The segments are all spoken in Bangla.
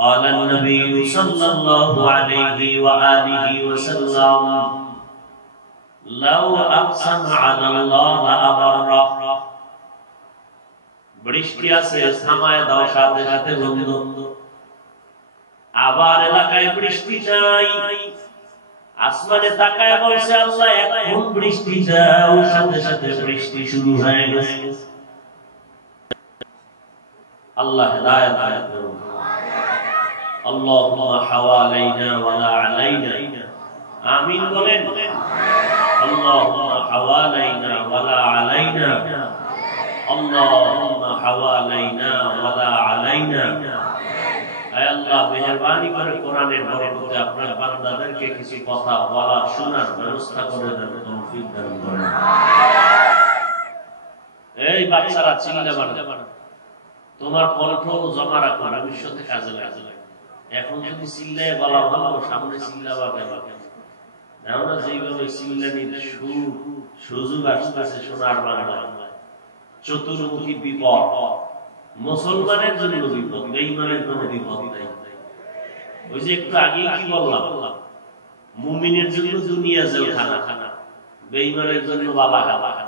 قال النبي صلى الله عليه وآله وسلم لو أقسم على الله لأبره বৃষ্টি আছে থামায় দাও সাথে সাথে বন্ধ আবার এলাকায় বৃষ্টি নাই আসমানে তাকায় বলছে আল্লাহ এখন বৃষ্টি দাও সাথে সাথে বৃষ্টি শুরু হয়ে গেছে আল্লাহ হেদায়েত দান করুন আল্লাহুম্মা হাওয়ালাইনা ওয়ালা আলাইনা আমিন বলেন আল্লাহুম্মা হাওয়ালাইনা ওয়ালা আলাইনা আল্লাহুম্মা হাওয়ালাইনা ওয়ালা আলাইনা আয় আল্লাহ মেহেরবানি করে কোরআনের বরকতে আপনার বান্দাদেরকে কিছু কথা বলা শোনার ব্যবস্থা করে দেন তৌফিক দান করেন এই বাচ্চারা চিল্লাবা না তোমার কণ্ঠ জমা রাখো ভবিষ্যতে কাজে লাগে এখন যদি চিল্লায় বলা ভালো সামনে চিল্লাবা কেন আমরা যেভাবে চিল্লানির সুযোগ আসতেছে সোনার বাংলায় চতুর্মুখী বিপদ মুসলমানের জন্য বিপদ বেঈমানের কোনো বিপদ নাই ওই যে একটু আগে কি বললাম মুমিনের জন্য দুনিয়া জেলখানা বেঈমানের জন্য বালাখানা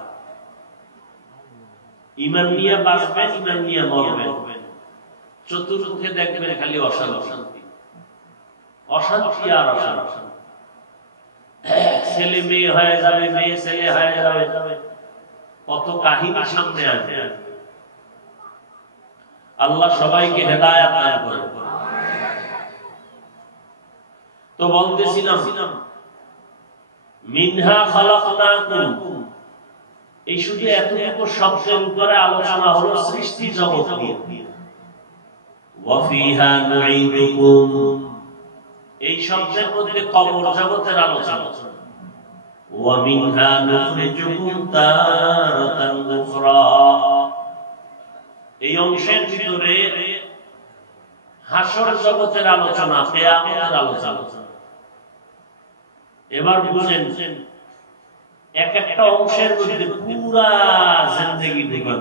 ঈমান নিয়ে বাঁচবেন ঈমান নিয়ে মরবেন চতুর্মুখে দেখবেন খালি অশান্তি অশান্তি আর অশান্তি ছেলে মেয়ে হয়ে যাবে মেয়ে ছেলে হয়ে যাবে কত কাহিনী সামনে আসে আল্লাহ সবাইকে হেদায়েত দান করুন তো বলতেছিলাম মিনহা খালাকনাকুম এই শুধু এতটুকু শব্দের উপরে আলোচনা হলো সৃষ্টি জগৎ নিয়ে ওয়া ফিহা নুঈদুকুম এই শব্দের মধ্যে কবর জগতের আলোচনা ওয়া মিনহা নুখরিজুকুম তারাতান উখরা এই অংশের ভিতরে হাসর জগতের আলোচনা কিয়ামতের আলোচনা এবার বুঝেন এক একটা অংশের মধ্যে পুরা জিন্দেগি ঢুকান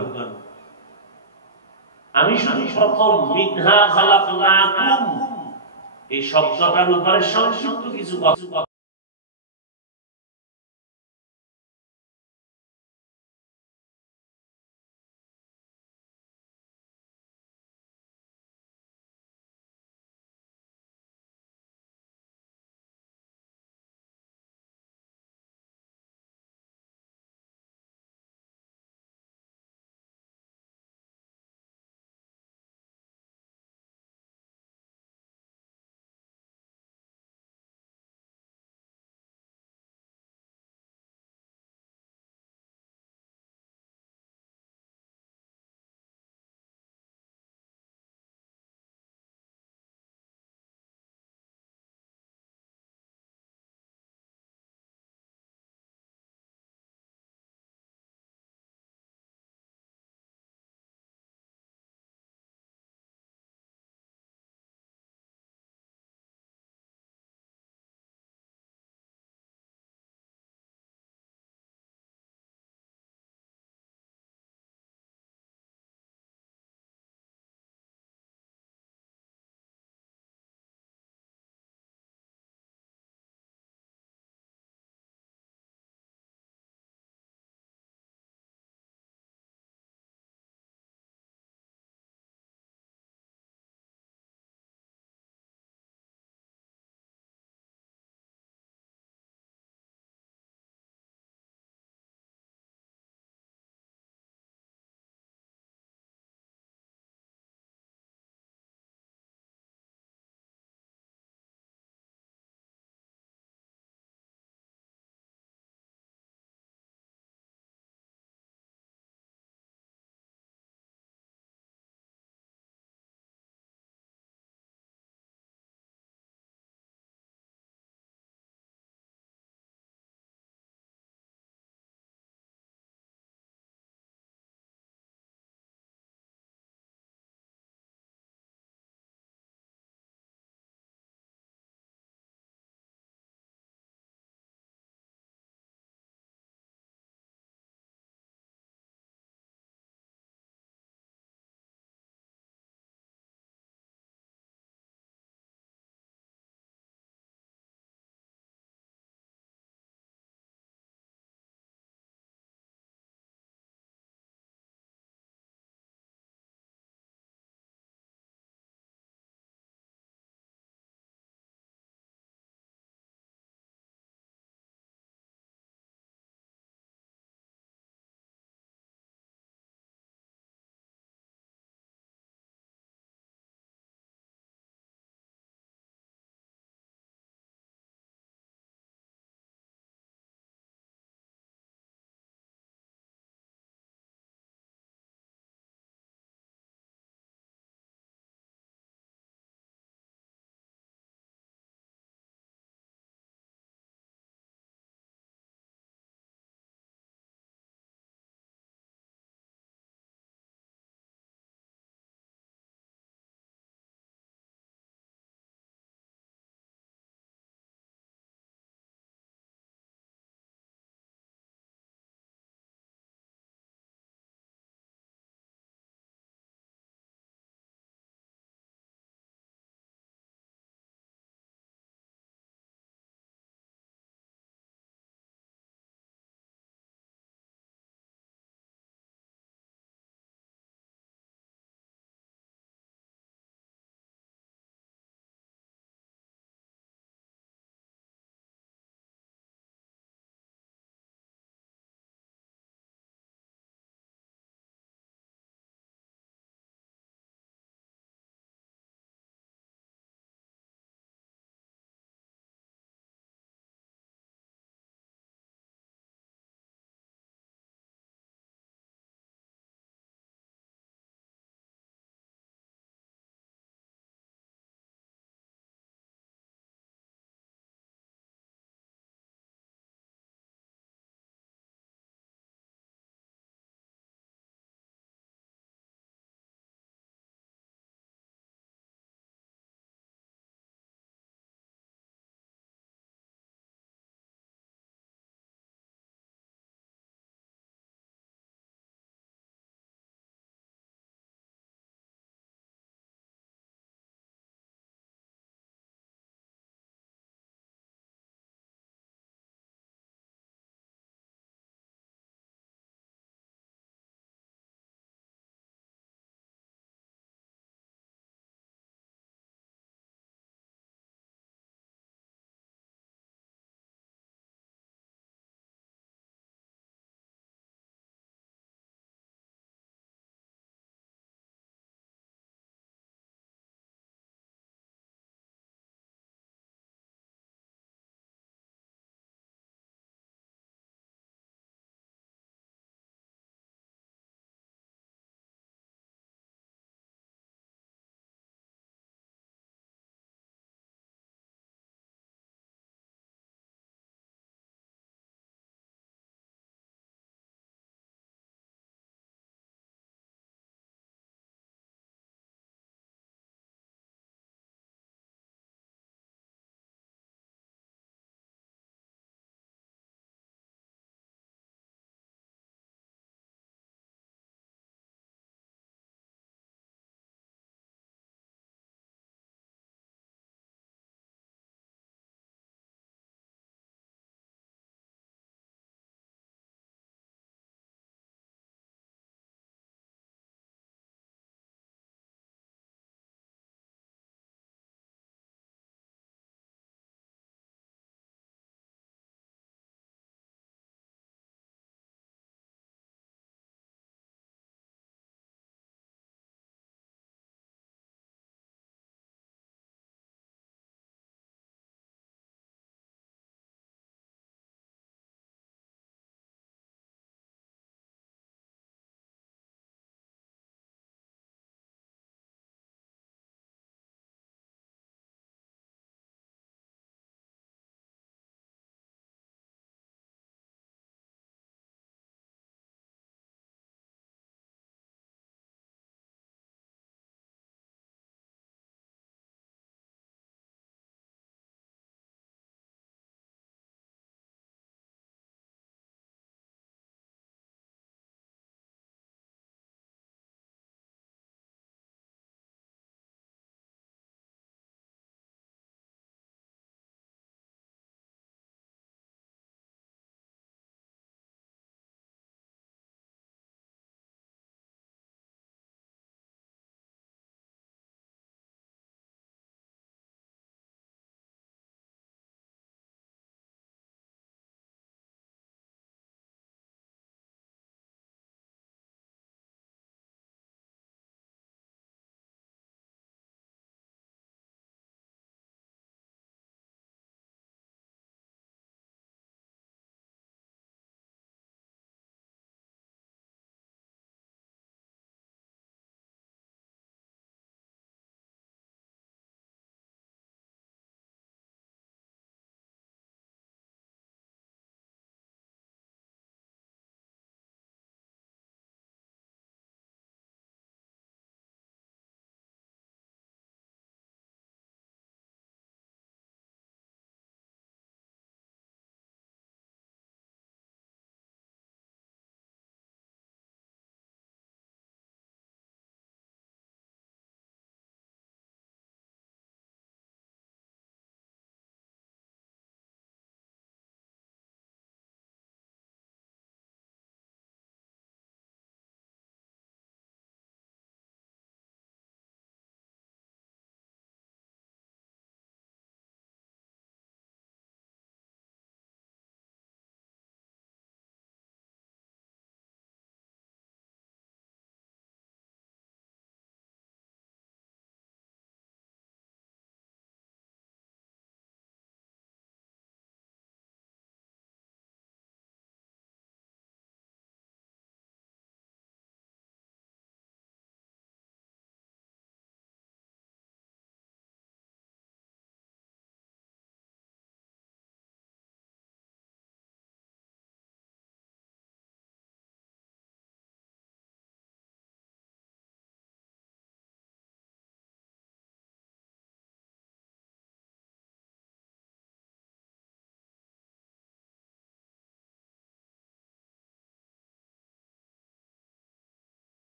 আমি শুধু প্রথম মিনহা খালাকনাকুম এই শব্দটার উপরে সংক্ষিপ্ত কিছু কথা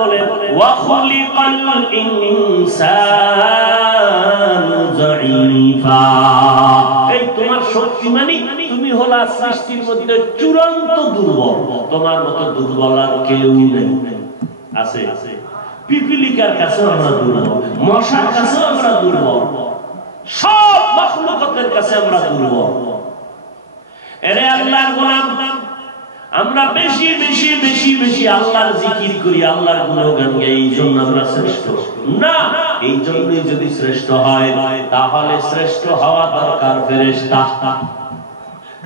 বলে ওয়া খুলিকাল ইনসানু যাঈফা, এই তোমার শক্তি মানে তুমি হলা সৃষ্টির মধ্যে চূড়ান্ত দুর্বল, তোমার মতো দুর্বল আর কেউ নেই। আছে পিপিলিকার কাছে আমরা দুর্বল, মশার কাছে আমরা দুর্বল, সব মাখলুকাতের কাছে আমরা দুর্বল। এরে আল্লাহর গোলাম, আমরা বেশি বেশি বেশি বেশি আল্লাহর জিকির করি, আল্লাহর গুণগান গাই, এই জন্য আমরা শ্রেষ্ঠ না। এই জন্যই যদি শ্রেষ্ঠ হয় তাহলে শ্রেষ্ঠ হওয়া দরকার ফেরেশতা,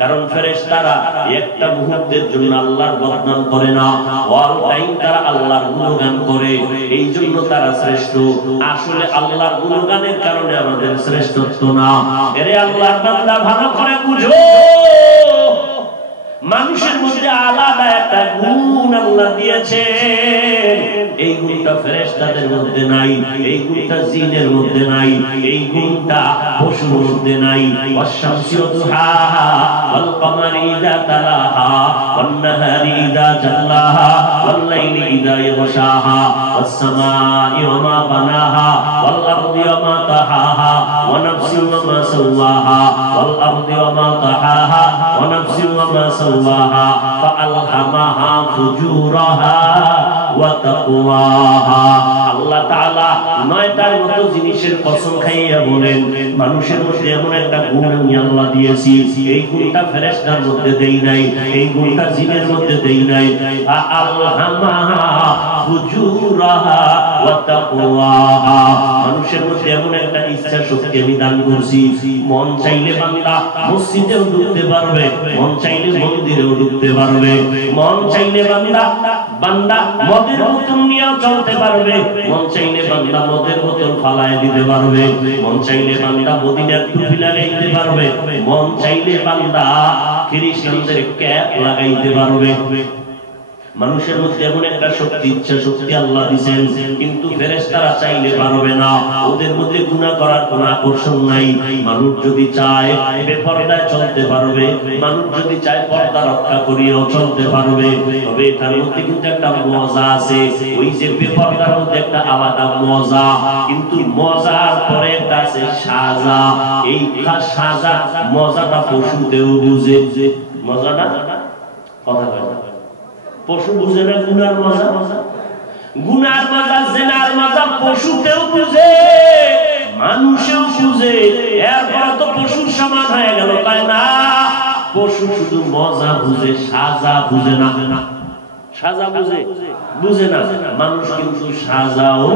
কারণ ফেরেশতারা একটা মুহূর্তের জন্য আল্লাহর বদনাম করে না, অল টাইম তারা আল্লাহর গুণগান করে, এই জন্য তারা শ্রেষ্ঠ। আসলে আল্লাহর গুণগানের কারণে আমাদের শ্রেষ্ঠত্ব না। এরে আল্লাহর বান্দা ভালো করে বুঝো, মানুষের মধ্যে আলাদা একটা গুণ আল্লাহ দিয়েছে, এই গুণটা ফেরেশতাদের মধ্যে নাই, এই গুণটা জিনের মধ্যে নাই, এই গুণটা পশুর মধ্যে নাই। ওয়াশ-শামসি ওয়া-দুহাহা ওয়াল-কমারি ইযা তালাহা ওয়ান-নাহারি ইযা জাল্লাহা ওয়াল-লাইলি ইযা ইয়াগশাহা ওয়াস-সামাই ওয়া মা বানাহা ওয়াল-আরদি ওয়া মা তাহাহা ওয়া নাফসিন ওয়া মা সাওয়াহা ওয়াল-আরদি ওয়া মা তাহাহা ওয়া নাফসিন ওয়া মা সাওয়াহা ফাআলহামাহা ফুজুরাহা ওয়া তাকওয়াহা। আল্লাহ তাআলা নয়টার মতো জিনিসের কসম খাইয়া বলেন, মানুষের মধ্যে এমন একটা গুণ আমি আল্লাহ দিয়েছি, এই গুণটা ফেরেশতার মধ্যে দেই নাই, এই গুণটা জিনের মধ্যে দেই নাই। ফাআলহামাহা ফুজুরাহা ওয়া তাকওয়াহা, মানুষের মধ্যে এমন একটা ইচ্ছা শক্তি আমি দান করছি, মন চাইলে বান্দা মসজিদেও ঢুকতে পারবে, মন চাইলে মন্দিরেও ঢুকতে পারবে, মন চাইলে বান্দা মদের বোতল নিয়েও চলতে পারবে, মন চাইলে বান্দা মদের বোতল ফালায় দিতে পারবে, মন চাইলে বান্দা মদিনার টুপি লাগাইতে পারবে, মন চাইলে বান্দা খ্রিস্টানদের ক্যাপ লাগাইতে পারবে। মানুষের মধ্যে এমন একটা শক্তি, ইচ্ছা শক্তি আল্লাহ দিয়েছেন, কিন্তু ফেরেশতারা চাইলে পারবে না, ওদের মধ্যে গুনাহ করার কোনো আকর্ষণ নাই। মানুষ যদি চায় বেপরদায় চলতে পারবে, মানুষ যদি চায় পর্দা রক্ষা করিয়েও চলতে পারবে, তবে এটার মধ্যে কিন্তু একটা মজা আছে। ওই যে বেপরদার মধ্যে একটা আলাদা মজা, কিন্তু মজার পরে একটা আছে সাজা। এই সাজা মজাটা পশুতেও বুঝে, মজাটা কথা বলে পশু বুঝে না, গুনার মজা, গুনার মজা, জিনার মজা পশুতেও বুঝে, মানুষেও বুঝে। এরপর তো পশুর সমান হয়ে গেল, তাই না? পশু শুধু মজা বুঝে, সাজা বুঝে না। সাজা বুঝে না, মানুষ কিন্তু সাজাও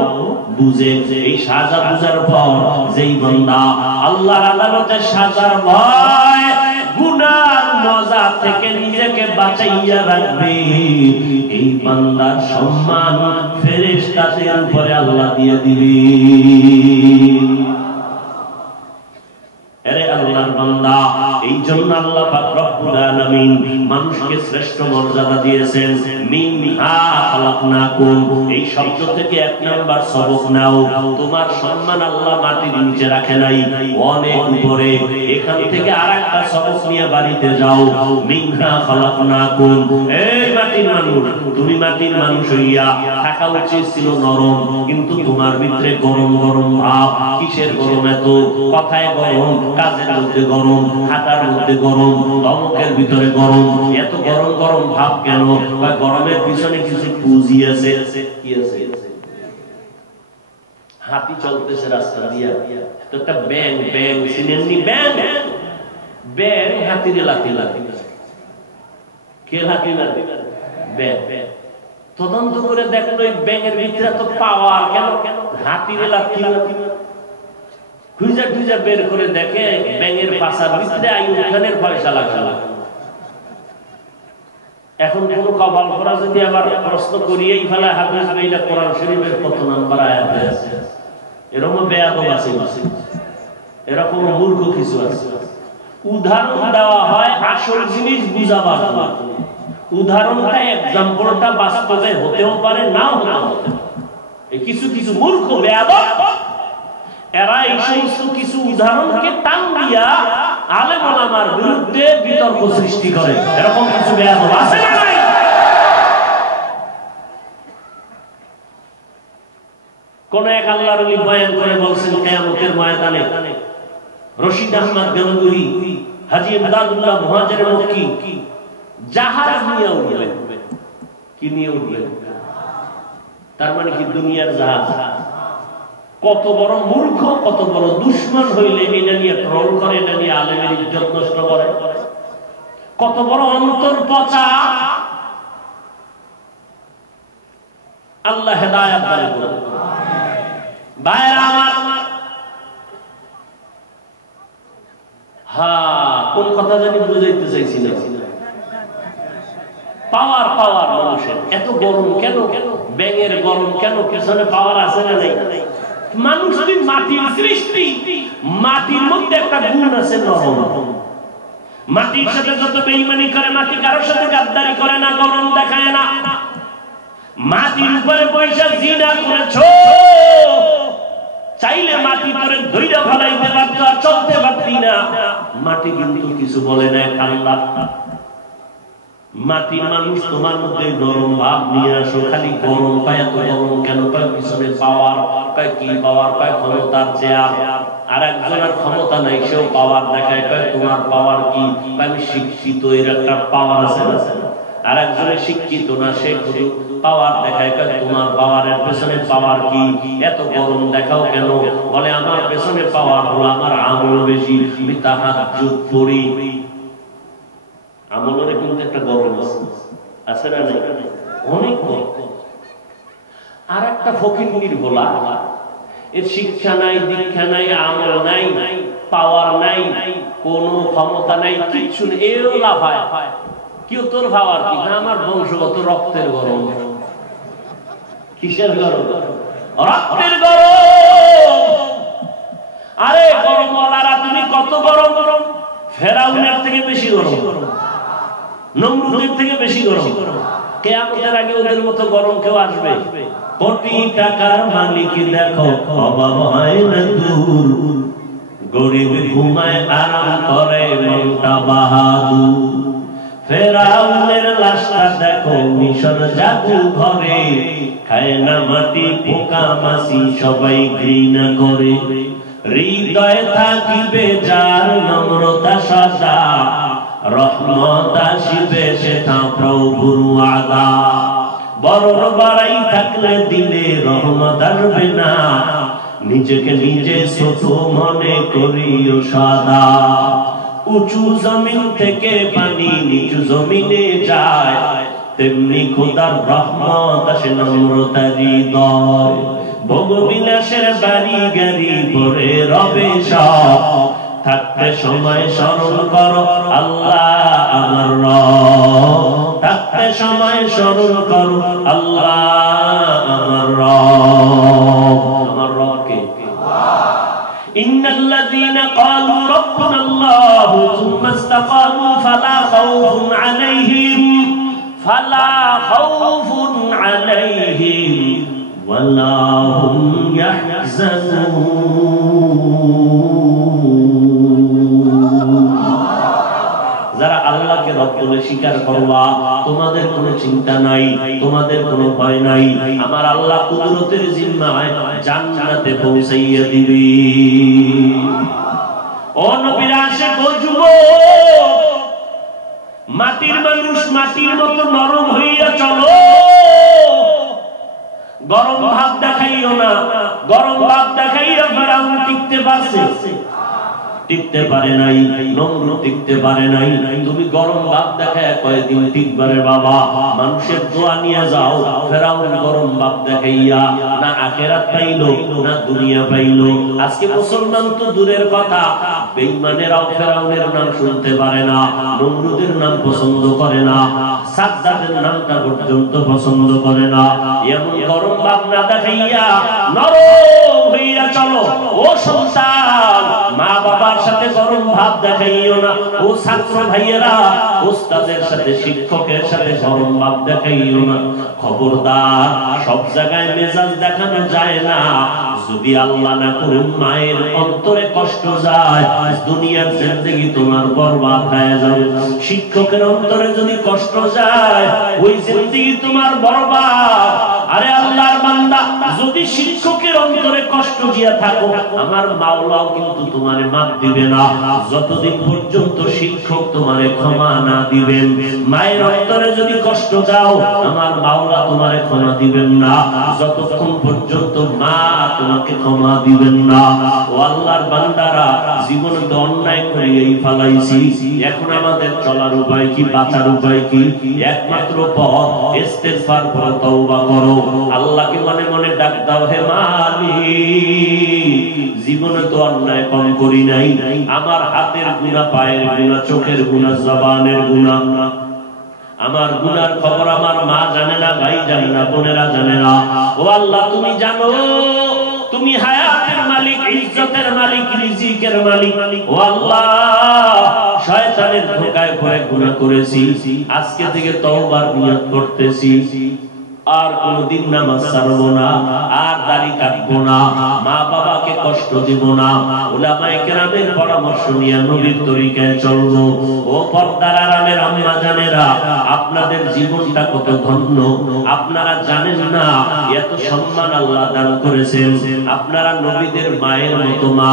বুঝে। এই সাজা বুঝার পর যেই বান্দা আল্লাহর আদালতে সাজার ভয়, গুনার মজা থেকে নিজেকে বাঁচাইয়া রাখবে, এই বান্দার সম্মান ফেরেশতাদের উপরে আল্লাহ দিয়ে দিবে। এরে আল্লাহর বান্দা, এই জন্য আল্লাহ পাক রব্বুল আলামিন মানুষকে শ্রেষ্ঠ মর্যাদা দিয়েছেন। মিনহা খালাকনাকুম, এই শব্দ থেকে এক নাম্বার সবক নাও, তোমার সম্মান আল্লাহ মাটির নিচে রাখে নাই, অনেক উপরে। এখান থেকে আরেকটা সবক নিয়ে বাড়িতে যাও। মিনহা খালাকনাকুম, এই মাটির মানুষ, তুমি মাটির মানুষ হইয়া থাকা উচিত ছিল নরম, কিন্তু তোমার ভিতরে গরম গরম ভাব। কিসের গরম? এত কথায় গরম, কাজের মধ্যে গরম, হাঁটার মধ্যে গরম, ধমকের ভিতরে গরম। এত গরম গরম ভাব কেন? গরমের পিছনে কিছু পুঁজি আছে। কি আছে? হাতি চলতেছে রাস্তা দিয়া, তো একটা ব্যাং, ব্যাং চিনেননি? ব্যাং, ব্যাং হাতিরে লাথি লাথি, কে লাথি লাথি? ব্যাং। তদন্ত করে দেখলো এই ব্যাঙের ভিতরে তো পাওয়ার, কেন হাতিরে লাথি লাথি? খুঁজা খুঁজা বের করে দেখে ব্যাঙের পাশার ভিতরে আইয়ুব খানের ফয়সালা খেলা। এখন কোন কপাল করা যদি আবার প্রশ্ন করিয়েই ফেলা, হাফেজ ভাইলা কোরআন শরীফের কত নাম্বার আয়াত আছে, এরকম বেয়াদব আছে, এরকম মূর্খ কিছু আছে। উদাহরণ দেওয়া হয় আসল জিনিস বুঝাবার জন্য। উদাহরণটা, এক্সাম্পলটা বাস্তবে হতেও পারে, নাও হতে পারে। কিছু কিছু মূর্খ বেয়াদব এরা এই সমস্ত কিছু উদাহরণকে টান দিয়া আলেম ওলামার বিরুদ্ধে বিতর্ক সৃষ্টি করে। এরকম কিছু বেয়াদব আছে না নাই? কোন এক আল্লাহর ওলি বয়ান করে বলছেন কিয়ামতের ময়দানে রশিদ আহমদ গঙ্গুহি, হাজী ইমদাদুল্লাহ মুহাজির মক্কি জাহাজ নিয়ে উঠবেন। কি নিয়ে উঠবেন? তার মানে কি দুনিয়ার জাহাজ। কত বড় মূর্খ, কত বড় দুশ্মন হইলে এটা নিয়ে ট্রল করে, এটা নিয়ে আলেমের ইজ্জত নষ্ট করে। কত বড় অন্তর পচা। আল্লাহ হেদায়েত দান করুন। ভাইরা আমার, কোন কথা জানি বুঝাইতে চাইছি না। পাওয়ার পাওয়ার মানুষের এত গরম কেন? ব্যাঙের গরম কেন? পেছনে পাওয়ার আছে না নাই? মানুষ মাটির সৃষ্টি, মাটির মধ্যে একটা গুণ আছে নরম। মাটির সাথে যত বেঈমানি করে, মাটি কারোর সাথে গাদ্দারি করে না, গরম দেখায় না। মাটির উপরে পয়সা জিনা করেছো, চাইলে মাটি করে ধৈর্য ফলাইতে পারতো, আর চলতে পারতি না। মাটি কিন্তু কিছু বলে না, ঠান্ডা। মাটির মানুষ তোমার মধ্যে গরম ভাব নিয়ে আসো, খালি গরম পায়। এত গরম কেন পায়? পিছনে পাওয়ার পায়। কি পাওয়ার পায়? ক্ষমতার চেয়ার। আর একজনের ক্ষমতা নাই, সেও পাওয়ার দেখায়, পায় তোমার পাওয়ার কি? আমি শিক্ষিত, এর একটা পাওয়ার আছে না। আর একজনের শিক্ষিত না, সে শুধু পাওয়ার দেখায়, তোমার পাওয়ারের পেছনে পাওয়ার কি? এত গরম দেখাও কেন? বলে আমার পেছনে পাওয়ার হলো আমার আমল বেশি, আমি তাহাজ্জুদ পড়ি। আমলের কিন্তু একটা গরম আছে না নাই? অনেক গরম। আর একটা ফকির বলা, এর শিক্ষা নাই, দীক্ষা নাই, আমল নাই, পাওয়ার নাই, কোন ক্ষমতা নাই, কিচ্ছু নেই, এও লাফায়। কি তোর পাওয়ার কি? আমার বংশগত রক্তের গরম। কিসের গরম? রক্তের গরম। আরে গরম ওয়ালারা, তুমি কত গরম? গরম ফেরাউনের থেকে বেশি গরম, নমরুদের থেকে বেশি গরম। কিয়ামতের আগে ওদের মতো গরম কেউ আসবে? কোটি টাকার মালিক দেখো, অভাব হয় না দূর, গরিব ঘুমায় আরাম করে, মনটা বাহাদুর। ফেরাউনের লাশটা দেখো মিশর জাদু ঘরে, খায় না মাটি, পোকা মাছি সবাই ঘৃণা করে। হৃদয়ে থাকিবে যার নম্রতা সদা, রহমত আসিবে সেটা প্রভুর ওয়াদা। বড় বাড়াই থাকলে দিলে রহমত আসবে না, নিজেকে নিজে ছোট মনে করিও সদা। উঁচু জমিন থেকে পানি নিচু জমিনে যায়, তেমনি খোদার রহমত আসে নম্রতা হৃদয়। ভোগবিলাসের বাড়ি গাড়ি ভরে রবে সব, থাকতে সময় স্মরণ করো আল্লাহ আমার রব। থাকতে সময় স্মরণ করো আল্লাহ আমার রব। আমার রবকে ইন্নাল্লাযীনা ক্বালু রাব্বুনাল্লাহু সুম্মা ইসতাকামু ফালা খাউফুন আলাইহিম ওয়ালা হুম ইয়াহজানুন। যারা আল্লাহকে রব বলে স্বীকার করবা, তোমাদের কোনো চিন্তা নাই, তোমাদের কোনো ভয় নাই। আমার আল্লাহ কুদরতের জিম্মায় জান্নাতে পৌঁছাইয়া দিবে। ও নবীর আশিক, ও যুবক, মাটির মানুষ মাটির মতো নরম হইয়া চলো। গরম ভাব দেখাইও না। গরম ভাব দেখাইয়া ফেরাউন টিকতে পারছে? টিকতে পারে নাই। নমরুদ টিকতে পারে নাই। তুমি গরম ভাব দেখায় কয়েকদিন টিকবারে বাবা? মানুষের দোয়া নিয়ে যাও। ফেরাউন গরম ভাব দেখাইয়া না আখিরাত পাইলো, না দুনিয়া পাইলো। আজকে মুসলমান তো দূরের কথা, বেঈমানেরাও ফেরাউনের নাম শুনতে পারে না, নমরুদের নাম পছন্দ করে না, সাজ্জাদের নামটা পর্যন্ত পছন্দ করে না। এমন গরম ভাব না দেখাইয়া নরম হইয়া চলো। ও সন্তান, মা বাবার সাথে গরম ভাব দেখাইও না। ও ছাত্র ভাইয়েরা, ওস্তাদের সাথে শিক্ষকের সাথে গরম ভাব দেখাইও না। খবরদার, সব জায়গায় মেজাজ দেখানো যায় না। যদি আল্লাহ না করুন মায়ের অন্তরে কষ্ট যায়, দুনিয়ার জিন্দেগি তোমার বরবাদ হয়ে যাবে। শিক্ষকের অন্তরে যদি কষ্ট যায়, ওই জিন্দেগি তোমার বরবাদ। আরে আল্লাহর বান্দা, যদি শিক্ষকের অন্তরে কষ্ট দিয়া থাকো, আমার মাওলাও কিন্তু তোমারে মাফ দিবে না যতদিন পর্যন্ত শিক্ষক তোমারে ক্ষমা না দিবেন। মায়ের অন্তরে যদি কষ্ট দাও, আমার মাওলা তোমারে ক্ষমা দিবেন না যতক্ষণ পর্যন্ত মা তোমাকে ক্ষমা দিবেন না। ও আল্লাহর বান্দারা, জীবনে তো অন্যায় করে এই ফালাইছি, এখন আমাদের চলার উপায় কি, বাঁচার উপায় কি? একমাত্র পথ ইস্তেগফার করো, তওবা করো, আল্লাহকে মনে মনে ডাক দাও, হে মালিক, জীবনে তো অন্যায় কম করি নাই, আমার হাতের গুনাহ, পায়ের গুনাহ, চোখের গুনাহ, জবানের গুনাহ, আমার গুনার খবর আমার মা জানে না, ভাই জানে না, বোনেরা জানে না। ও আল্লাহ, তুমি জানো, তুমি হায়াতের মালিক, ইজ্জতের মালিক, রিজিকের মালিক। ও আল্লাহ, শয়তানের ধোঁকায় পড়ে গুনাহ করেছি, আজকে থেকে তওবার নিয়ত করতেছি, আর কোনদিন নামাজ ছাড়বো না, আর দাড়ি কাটবো না, মা বাবাকে কষ্ট দিব না, উলামায়ে কেরামের পরামর্শ নিয়ে নবীর তরিকায় চলবো। ও পর্দার আড়ালের আম্মা জানেরা, আপনাদের জীবনটা কত ধন্য, আপনারা জানেন না এত সম্মান আল্লাহ দান করেছেন। আপনারা নবীদের মায়ের মতো মা,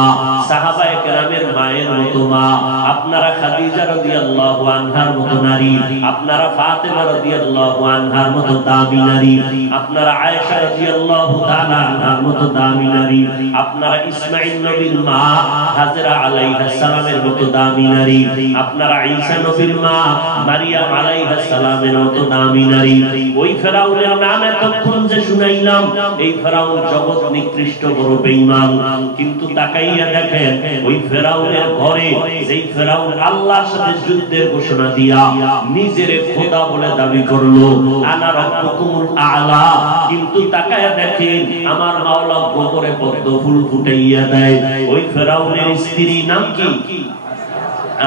সাহাবায়ে কেরামের মায়ের মতো মা, আপনারা খাদিজা রাদিয়াল্লাহু আনহার মতো নারী, আপনারা ফাতেমা রাদিয়াল্লাহু আনহার মতো দামি নারী, আপনারা আয়েশা রাদিয়াল্লাহু তাআলা আনহার মতো দামি নারী, আপনারা ইসমাঈল নবীর মা হাজরা আলাইহিস সালামের মতো দামি নারী, আপনারা ঈসা নবীর মা মারিয়াম আলাইহিস সালামের মতো দামি নারী। ওই ফেরাউনের নাম এতক্ষণ যে শুনাইলাম, এই ফেরাউন জগৎ নিকৃষ্ট বড় বেঈমান, কিন্তু তাকাইয়া দেখেন ওই ফেরাউনের ঘরে, যেই ফেরাউন আল্লাহর সাথে যুদ্ধের ঘোষণা দিয়া নিজের খোদা বলে দাবি করলো, আনা রাব্বুকুমুল আলা, কিন্তু তাকায়া দেখেন আমার মাওলা গোবরে পদ্ম ফুল ফুটাইয়া দেয়। ওই ফেরাউনের স্ত্রী নাম কি?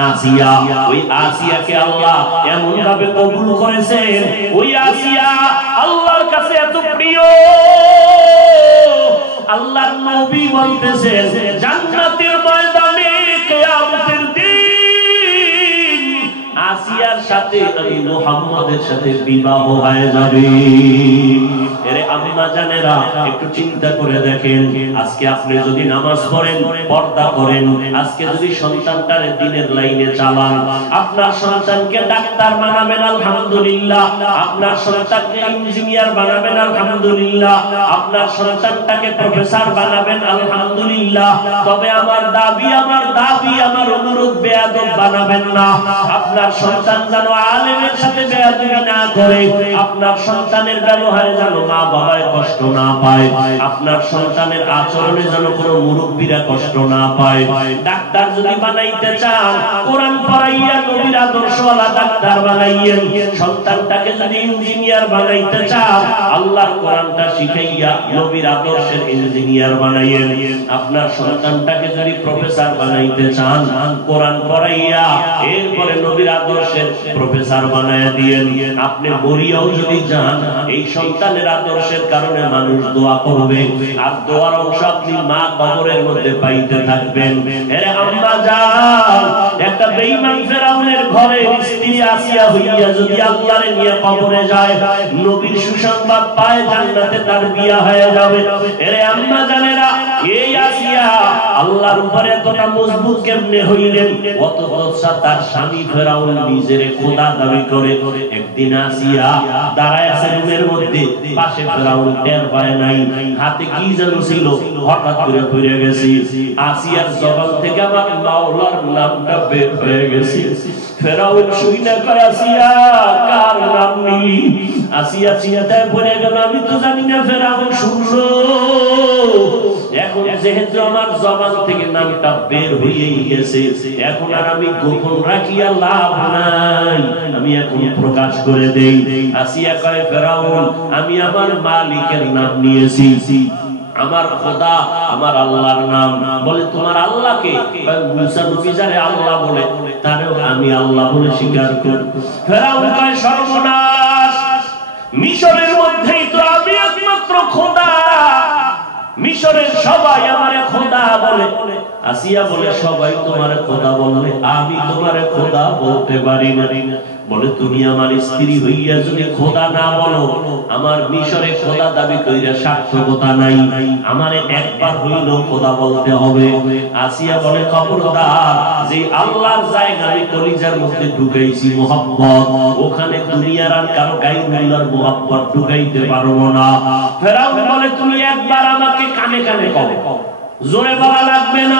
আসিয়া। ওই আসিয়াকে আল্লাহ এমন ভাবে কবুল করেছেন, ওই আসিয়া আল্লাহর কাছে এত প্রিয়, আল্লাহর নবী বলতেছেন জান্নাতের ময়দানে কিয়ামতের দিন আসিয়ার সাথে আমি মুহাম্মদের সাথে বিবাহ হয়ে যাবে। এরে আম্মা জানেরা, একটু চিন্তা করে দেখেন, আজকে আপনি যদি নামাজ পড়েন, পর্দা করেন, আজকে যদি সন্তানটারে দ্বীনের লাইনে চালান, আপনার সন্তানকে ডাক্তার বানাবেন আলহামদুলিল্লাহ, আপনার সন্তানকে ইঞ্জিনিয়ার বানাবেন আলহামদুলিল্লাহ, আপনার সন্তানটাকে প্রফেসর বানাবেন আলহামদুলিল্লাহ, তবে আমার দাবি, আমার অনুরোধ, বেয়াদব বানাবেন না। আপনার সন্তান যেন আলেমের সাথে বেয়াদবি না করে, আপনার সন্তানের ব্যবহারে যেন মা বাবায় কষ্ট না পায়, আপনার সন্তানের আচরণে যেন কোনো মুরব্বীরা কষ্ট না পায়। ডাক্তার যদি বানাইতে চান, কোরআন পড়াইয়া নবীর আদর্শওয়ালা ডাক্তার বানাইয়েন। সন্তানটাকে যদি ইঞ্জিনিয়ার বানাইতে চান, আল্লাহর কোরআনটা শিখাইয়া নবীর আদর্শের ইঞ্জিনিয়ার বানাইয়েন। আপনার সন্তানটাকে যদি প্রফেসর বানাইতে চান, কোরআন পড়াইয়া এরপরে নবীর আদর্শের প্রফেসর বানাইয়া দিয়েন। আপনি মরিয়াও যদি যান, এই সন্তানের আদর্শের কারণে মানুষ দোয়া করবে, আর দোয়ার অংশ আপনি মা কবরের মধ্যে পাইতে থাকবেন। এরে আম্মা জান, একটা বেঈমান ফেরাউনের ঘরে স্ত্রী আসিয়া হইয়া যদি আল্লাহরে নিয়ে কবরে যায়, নবীর সুসংবাদ পায় জান্নাতে তার বিয়া হয়ে যাবে। এরে আম্মা জানেরা, এই আসিয়া আল্লাহর উপরে এতটা মজবুত কেমনে হইলেন? অথচ তার স্বামী ফেরাউন নিজের খোদা দাবি করে। একদিন আসিয়া দাঁড়ায় আছে রুমের মধ্যে, পাশে ফেরাউন টের পায় নাই, হাতে কি যেন ছিল, হঠাৎ করে পড়ে গেছে। আসিয়ার জবান থেকে আমার মাওলার নামটা বের হয়ে গেছে। ফেরাউন শুইনা কয়, আসিয়া কার নাম নিলি? আসিয়া চিন্তায় পড়ে গেল, আমি তো জানি না। ফেরাউন শুনলো, এখন যেহেতু আমার জবান থেকে নামটা বের হয়েই গেছে, এখন আর আমি গোপন রাখিয়া লাভ নাই, আমি এখন প্রকাশ করে দেই। আসিয়া কয়, ফেরাউন আমি আমার মালিকের নাম নিয়েছি, আমার খোদা, আমার আল্লাহর নাম। বলে তোমার আল্লাহকে? মুসা নবী যারে আল্লাহ বলে, তারেও আমি আল্লাহ বলে স্বীকার করি। ফেরাউন কয়, সর্বনাশ, মিশরের মধ্যেই তো আমি একমাত্র খোদা, মিশরের সবাই আমারে খোদা বলে। আসিয়া বলে, সবাই তোমারে খোদা বলে, আমি তোমারে খোদা বলতে পারি না। বলে তুমি আমার স্ত্রী হইয়া যদি খোদা না বলো, আমার মিশরে খোদা দাবি কইরা সার্থকতা নাই, আমারে একবার হইলেও খোদা বলতে হবে। আসিয়া বলে খবরদার, যে আল্লাহর জায়গা আমি কলিজার মধ্যে ঢুকাইছি মোহাম্মদ, ওখানে দুনিয়ার আর কারো গায়রুল্লাহর মোহাম্মদ ঢুকাইতে পারবো না। ফেরাউন বলে তুমি একবার আমাকে কানে কানে কও, জোরে বলা লাগবে না।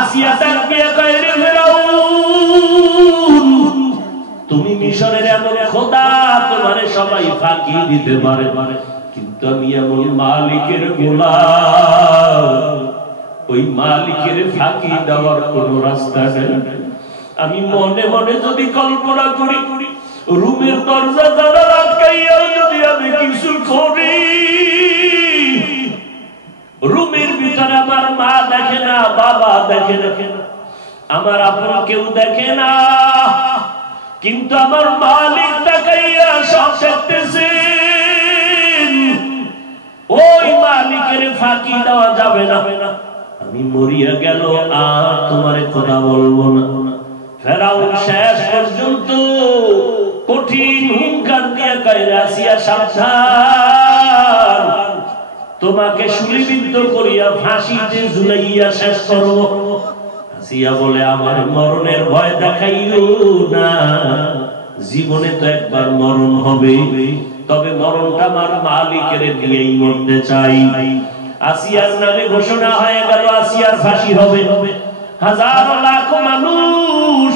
আসিয়া তাকিয়ে কয়, রে ফেরাউন, তুমি মিশরের এমন খোদা, তোমারে সবাই ফাঁকি দিতে পারে, কিন্তু আমি এমন মালিকের গোলাম, ওই মালিকের ফাঁকি দেওয়ার কোন রাস্তা নেই। আমি মনে মনে যদি কল্পনা করি, রুমের দরজা জানালা আটকাইয়াও যদি আমি কিছু করি, রুমের ভিতরে আমার মা দেখে না, বাবা দেখে না, আমার আপন কেউ দেখে না, কিন্তু আমার মালিক তাকাইয়া সব দেখতেছে। ওই মালিকের ফাঁকি দেওয়া যাবে না। আমি মরিয়া গেল আর তোমারে কথা বলবো না। ফেরাউন শেষ পর্যন্ত কঠিন হুঙ্কার দিয়ে কয়, আসিয়া সাবধান, তোমাকে শুলিবিদ্ধ করিয়া ফাঁসিতে ঝুলাইয়া শেষ করব। আসিয়া বলে, আমার মরণের ভয় দেখাইও না, জীবনে তো একবার মরণ হবে, তবে মরণটা আমার মালিকের দিয়েই মরতে চাই। আসিয়ার নামে ঘোষণা হয়ে গেল, আসিয়ার ফাঁসি হবে। হাজার লাখ মানুষ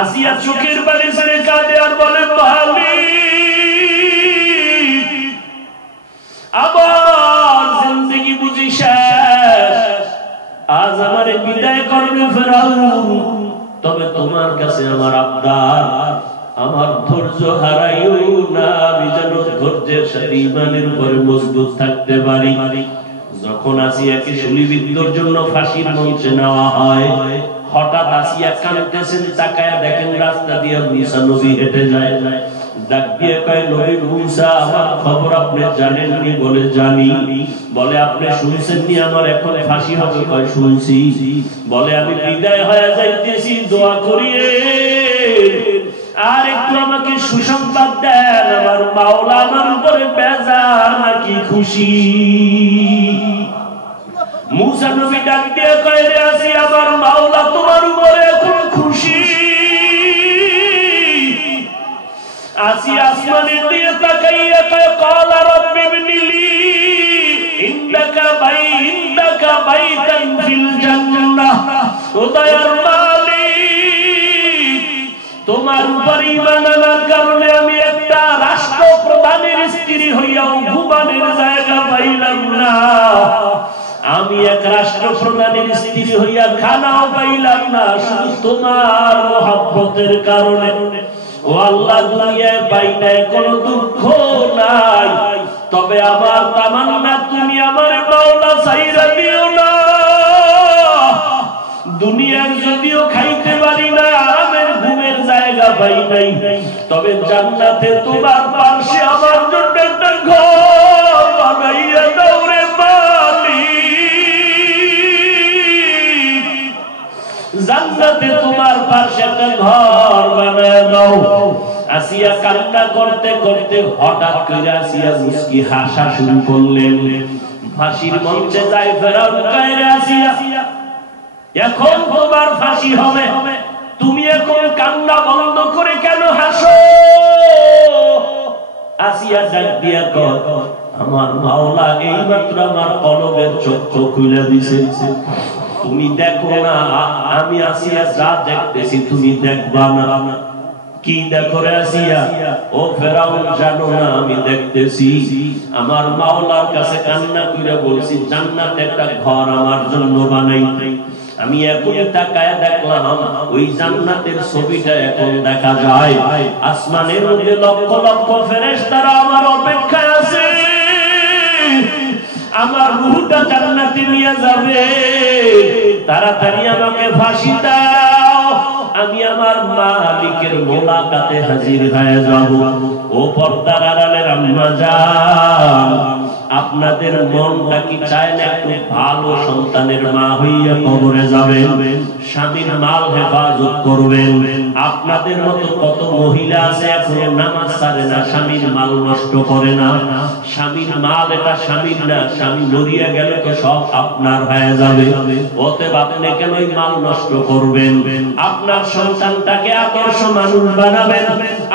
আসিয়া চোখের পানি ছেড়ে কাঁদে আর বলে, মালিক আবার জিন্দেগি বুঝি শেষ, আজ আমারে বিদায় করবে ফেরাউন, তবে তোমার কাছে আমার আবদার, আমার ধৈর্য হারাইও না, আমি যেন ধৈর্যের সাথে ঈমানের উপরে মজবুত থাকতে পারি। যখন আসিয়াকে শুলিবিদ্ধর জন্য ফাঁসির মঞ্চে নেওয়া হয়, হঠাৎ আসিয়া কাঁদতেছেন, তাকায়া দেখেন রাস্তা দিয়ে মুসা নবী হেঁটে যায়। ডাক দিয়ে কয়, নবী মুসা, আমার খবর আপনি জানেননি? বলে জানি। বলে আপনি শুনছেননি আমার এখন ফাঁসি হবে? কয় শুনছি। বলে আমি বিদায় হয়ে যাইতেছি, দোয়া করিয়ে আর একটু আমাকে সুসংবাদ দেন, আমার মাওলা আমার উপরে বেজার নাকি খুশি? মুসা নবী ডাক দিয়ে কয়, রে আসি, আমার মাওলা তোমার উপরে এখন খুশি। আসি আসমানের দিকে তাকাইয়া কয়, ক্বালা রাব্বি ইবনিলি ইন্দাকা বাইতান ফিল জান্নাহ। ও দয়ার মালিক, তোমার উপর ঈমান আনার কারণে আমি একটা রাষ্ট্রপ্রধানের স্ত্রী হইয়াও ঘুমানের জায়গা পাইলাম না, আমি এক রাষ্ট্রপ্রধানের স্ত্রী হইয়া খানাও পাইলাম না, শুধু তোমার মহব্বতের কারণে। ও আল্লাহ, দুনিয়ায় পাই নাই কোনো দুঃখ নাই, তবে আমার তামান্না তুমি আমার মাওলা ছাইরা দিও না। দুনিয়ার যদিও খাইতে পারি না, আরামের ঘুমের জায়গা পাই নাই, তবে জান্নাতে তোমার পাশে আমার জন্য একটা ঘর বানাইয়া দাও রে মালিক, জান্নাতে তোমার পাশে একটা ঘর বানায় দাও। আসিয়া কান্না করতে করতে হঠাৎ করে আসিয়া মুস্কি হাসা শুরু করলেন। ফাঁসির মঞ্চে যায় ফেরাউন, কয়, রে আসিয়া, এখন তোমার ফাঁসি হবে, তুমি এখন কান্না বন্ধ করে কেন হাসো? আসিয়া ডাক দিয়া কয়, আমার মাওলা এইমাত্র আমার কলবের চক্ষু খুলে দিয়েছে, তুমি দেখো না, আমি আসিয়া যা দেখতেছি তুমি দেখবা না। কি দেখো রে আসিয়া? ও ফেরাউন, জানো না আমি দেখতেছি? আমার মাওলার কাছে কান্না করে বলছি জান্নাতে একটা ঘর আমার জন্য বানাই। আমি এখন তাকায় দেখলাম ওই জান্নাতের ছবিটা এখন দেখা যায়, আসমানের মধ্যে লক্ষ লক্ষ ফেরেশতারা আমার অপেক্ষায় আছে, আমার রূহটা জান্নাতে নিয়ে যাবে, তাড়াতাড়ি আমাকে ফাঁসি দাও, আমি আমার মালিকের মোলাকাতে হাজির হয়ে যাব। ও পর্দার আড়ালের আম্মা জান, আপনাদের মনটা কি চায় না একটু ভালো সন্তানের মা হইয়া কবরে যাবেন, স্বামীর মাল হেফাজত করবেন? আপনাদের মতো কত মহিলা আছে এখনো নামাজ ছাড়ে না, স্বামীর মাল নষ্ট করে না। স্বামীর মাল এটা স্বামীর না, স্বামী মরিয়া গেলে তো সব আপনার হয়ে যাবে। অতএব আপনি কেন মাল নষ্ট করবেন? আপনার সন্তানটাকে আদর্শ মানুষ বানাবেন।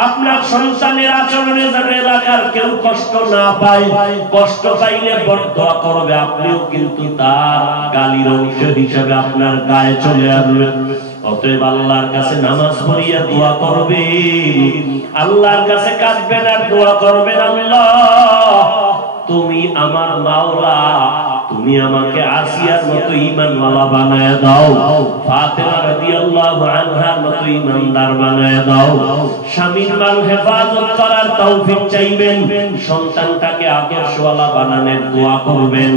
আপনার সন্তানের আচরণে যেন এলাকার কেউ কষ্ট না পায়, কষ্ট পাইলে বরদোয়া করবে, আপনিও কিন্তু তার গালির অংশ হিসাবে আপনার গায়ে চলে আসবেন। অতএব আল্লাহর কাছে নামাজ পড়িয়া দোয়া করবেন, আল্লাহর কাছে কাঁদবেন আর দোয়া করবেন, আল্লাহ তুমি আমার মাওলা, তুমি আমাকে আসিয়ার মতো ঈমানওয়ালা বানায় দাও, ফাতেমা রাদিয়াল্লাহু আনহার মতো ঈমানদার বানায় দাও। স্বামীর মাল হেফাজত করার তৌফিক চাইবেন, সন্তানটাকে আদর্শওয়ালা বানানোর দোয়া করবেন।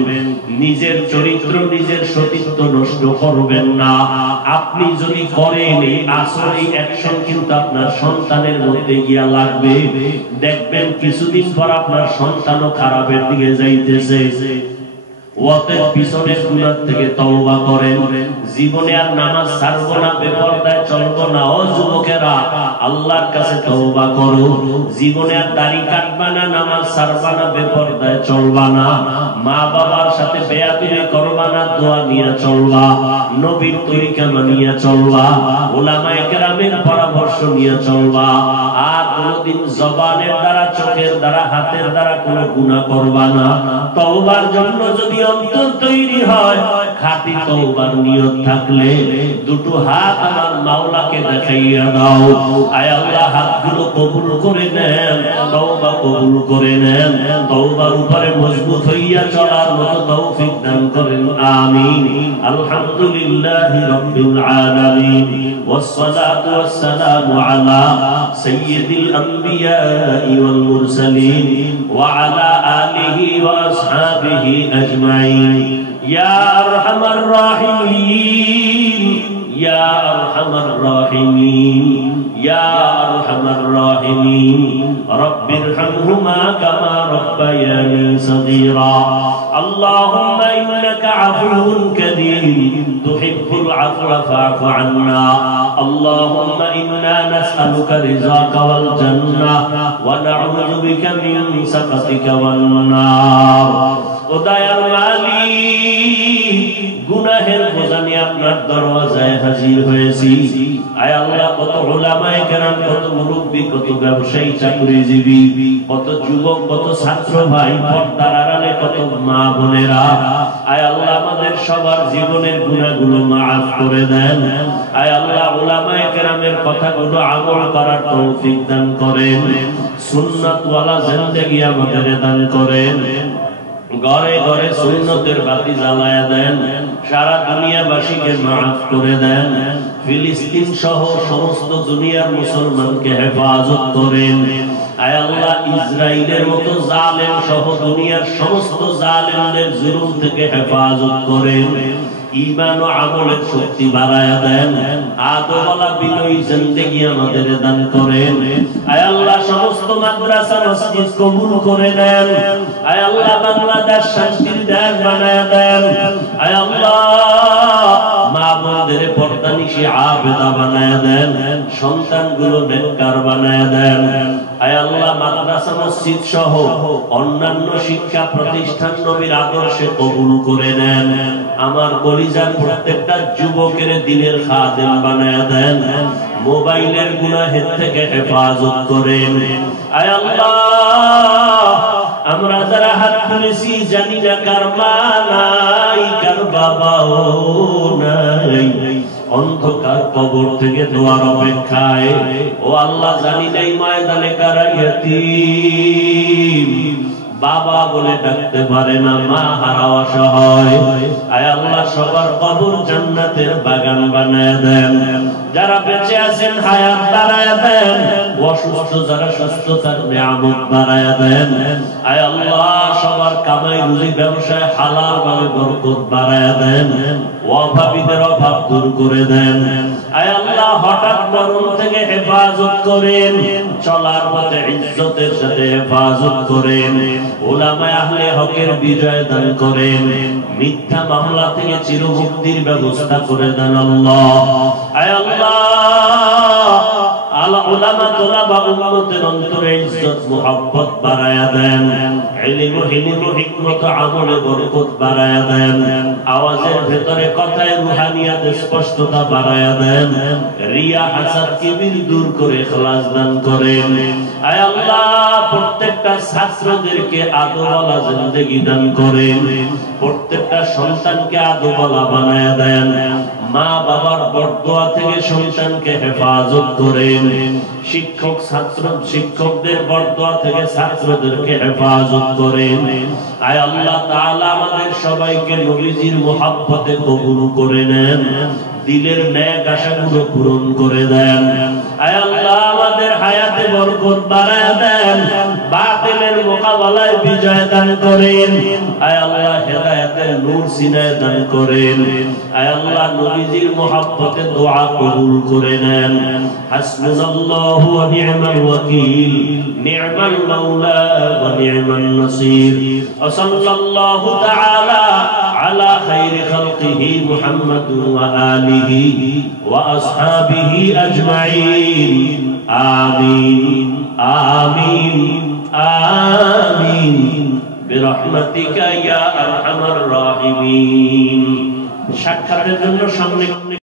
নিজের চরিত্র নিজের সতীত্ব নষ্ট করবেন না। আপনি যদি করেন এই আসলে অ্যাকশন কিন্তু আপনার সন্তানের মধ্যে গিয়া লাগবে। দেখবেন কিছুদিন পর আপনার সন্তানও খারাপের দিকে যাইতেছে। ওয়াতের পিছনের গুনাহ থেকে তওবা করেন। জীবনে আর নামাজ ছাড়বো না, বেপরদায় চলবো না। ও যুবকেরা, আল্লাহর কাছে তওবা করো। জীবনে আর দাড়ি কাটবা না, নামাজ ছাড়বা না, বেপরদায় চলবা না, মা বাবার সাথে বেয়াদবি করবা না, দোয়া নিয়ে চলবা, নবীর তরিকা মানিয়ে চলবা, উলামায়ে কেরামের পরামর্শ নিয়ে চলবা। আর কোনদিন জবানের দ্বারা, চোখের দ্বারা, হাতের দ্বারা কোনো গুনাহ করবা না। তওবার জন্য যদি অন্তর তৈরি হয়, খাঁটি তওবার নিয়ত থাকলে দুটো হাত আমার মাওলাকে দেখাইয়া দাও। আয় আল্লাহ, হাতগুলো কবুল করে নেন, তওবা কবুল করে নেন, তওবার উপরে মজবুত হইয়া চলার মতো তৌফিক দান করেন, আমিন। আলহামদুলিল্লাহি রাব্বিল আলামিন, ওয়াসসালাতু ওয়াসসালামু আলা সাইয়্যিদিল আমবিয়াই ওয়াল মুরসালিন ওয়া আলা আলিহি ওয়া আসহাবিহি আজমাইন। ইয়া আরহামার রাহিমিন, ইয়া আরহামার রাহিমিন, ইয়া আরহামার রাহিমিন, রব্বিরহামহুমা কামা রব্বায়ানি সগীরা। আল্লাহুম্মা ইন্নাকা আফুউন কারীম তুহিব্বুল আফওয়া ফা'ফু আন্না। আল্লাহুম্মা ইন্না নাসআলুকা রিযাকা ওয়াল জান্নাহ ওয়া নাউযু বিকা মিন সাখাতিকা ওয়ান নার। ও দয়ার মালিক, গুনাহের বোঝা নিয়ে আপনার দরওয়াজায় হাজির হয়েছি। আয় আল্লাহ, কত উলামায়ে কেরাম, কত মুরব্বী, কত ব্যবসায়ী, চাকরিজীবী, কত যুবক, কত ছাত্র ভাই, পর্দার আড়ালে কত মা বোনেরা, আয় আল্লাহ আমাদের সবার জীবনের গুনাহগুলো মাফ করে দেন। আয় আল্লাহ, উলামায়ে কেরামের কথাগুলো আমল করার তৌফিক দান করেন, সুন্নাতওয়ালা জিন্দেগি আমাদের দান করেন। ঘরে ঘরে সুন্নতের বাতি জ্বালায়া দেন, সারা দুনিয়াবাসীকে মাফ করে দেন, ফিলিস্তিন সহ সমস্ত দুনিয়ার মুসলমানকে হেফাজত করেন। আয় আল্লাহ, ইসরাইলের মতো জালেম সহ দুনিয়ার সমস্ত জালেমদের জুলুম থেকে হেফাজত করেন। ঈমান ও আমলের শক্তি বাড়ায়া দেন, আদওয়ালা বিনয়ী জিন্দেগি আমাদের দান করেন। আয় আল্লাহ, সমস্ত মাদ্রাসা মসজিদ কবুল করে নেন। আয় আল্লাহ, বাংলাদেশ শান্তির দেশ বানায়া দেন। আয় আল্লাহ, মা বোনদের পর্দানিশী আবেদা বানায়া দেন, সন্তানগুলো নেককার বানায়া দেন। আয় আল্লাহ, মাদ্রাসা মসজিদ সহ অন্যান্য শিক্ষা প্রতিষ্ঠান নবীর আদর্শে কবুল করে নেন। আমার কলিজার প্রত্যেকটা যুবকের দিনের খাদেম বানায়া দেন, মোবাইলের গুনাহের থেকে হেফাজত করেন। আয় আল্লাহ, আমরা যারা হাত তুলেছি জানি না কার মা নাই, কার বাবাও নাই, অন্ধকার কবর থেকে দোয়ার অপেক্ষায়। ও আল্লাহ, জানি নাই ময়দানে কারা ইয়াতীম, বাবা বলে ডাকতে পারে না, মা হারা অসহায়। আয় আল্লাহ, সবার কবর জান্নাতের বাগান বানায় দেন। যারা বেঁচে আছেন হায়াত বাড়ায় দেন, অসুস্থ যারা সুস্থতার নিয়ামত বাড়ায় দেন। আয় আল্লাহ, সবার কামাই রুজি ব্যবসায় হালাল ভাবে বরকত বাড়ায় দেন। অভাবীদের অভাব দূর করে দেন। আয় আল্লাহ হঠাৎ মরণ থেকে হেফাজত করেন, চলার পথে ইজ্জতের সাথে হেফাজত করেন, উলামায়ে আহলে হকের বিজয় দান করেন, মিথ্যা মামলা থেকে চিরমুক্তির ব্যবস্থা করে দেন আল্লাহ। আয় আল্লাহ আলা উলামা তোলাবা উম্মতের অন্তরে ইজ্জত মুহাব্বত বাড়ায়া দেন, ইলম ও হিকমত আমলে বরকত বাড়ায়া দেন, আওয়াজের ভেতরে কথায় রুহানিয়াত স্পষ্টতা বাড়ায়া দেন, রিয়া হাসাদ কিবির দূর করে ইখলাস দান করেন। আয় আল্লাহ প্রত্যেকটা ছাত্রদেরকে আদওয়ালা জিন্দেগি দান করেন, প্রত্যেকটা সন্তানকে আদওয়ালা বানায়া দেন, মা বাবার বরদোয়া থেকে সন্তানকে হেফাজত করেন, শিক্ষকদের বরদোয়া থেকে ছাত্রদেরকে হেফাজত করেন। আয় আল্লাহ তাআলা আমাদের সবাইকে নবীজির মুহাব্বতে কবুল করে নেন, দিলের নেক আশাগুলো পূরণ করে দেন। আয় আল্লাহ আমাদের হায়াতে বরকত বাড়ায় দেন, বাতিলের মোকাবেলায় বিজয় দান করেন। আয় আল্লাহ হেদায়েতের নূর সিনায় দান করেন। আয় আল্লাহ নবীজির মুহাব্বতে দোয়া কবুল করে নেন। হাসবুনাল্লাহু ওয়া নি'মাল ওয়াকিল, নি'মাল মাওলা ওয়া নি'মান নাসির। ওয়া সাল্লাল্লাহু তাআলা আলা খাইরি খালকিহি মুহাম্মাদুন ওয়া আলিহি ওয়া আসহাবিহি আজমাইন। আমিন আমিন আমিন বিরহমাতিকা ইয়া আরহামার রাহিমিন। সাক্ষাতের জন্য সামনে